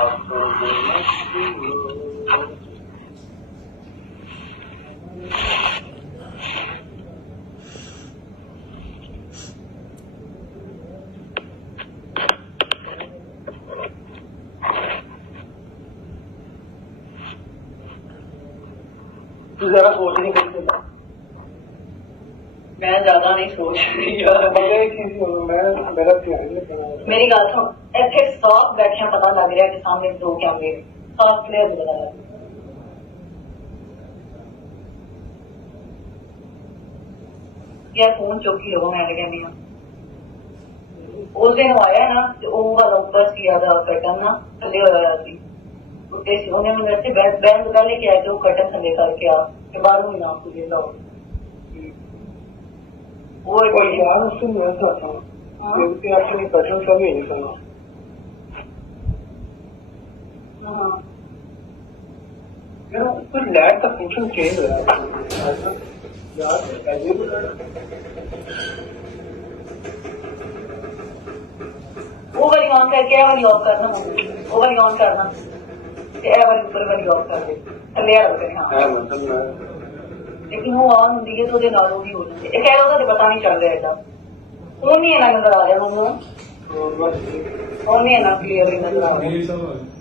तू जरा सोच नहीं सकती। मैं ज्यादा नहीं सोच रही यार। मेरा मेरी गल सुन, इतने साफ बैठिया पता लग रहा है कि सामने दो कैमरे साफ क्लियर पता लग रहा। यार फोन चौकी लोगों मैं कहनी उस दिन आया ना तो वाला ऊपर सी कटन ना थले होया सी उन्हें मैंने दसे बैंक बता लेके आए तो कटन थले करके आ के बाद में नाम तुझे लो वो यार उससे मैं चाहता हूँ क्योंकि अपनी कटन सभी नहीं करना। कुछ लैब का फंक्शन चेंज हो रहा है वो वाली ऑन करके वाली ऑफ करना वो वाली ऑन करना वाली ऊपर वाली ऑफ कर दे थले लेकिन वो ऑन होती है तो भी हो जाती है खैर ਉਹਦਾ पता नहीं चल रहा है ਹੁਣ नहीं इन्ना नजर आ रहा ਮੈਨੂੰ ਹੁਣ नहीं इन्ना क्लियर नजर आ रहा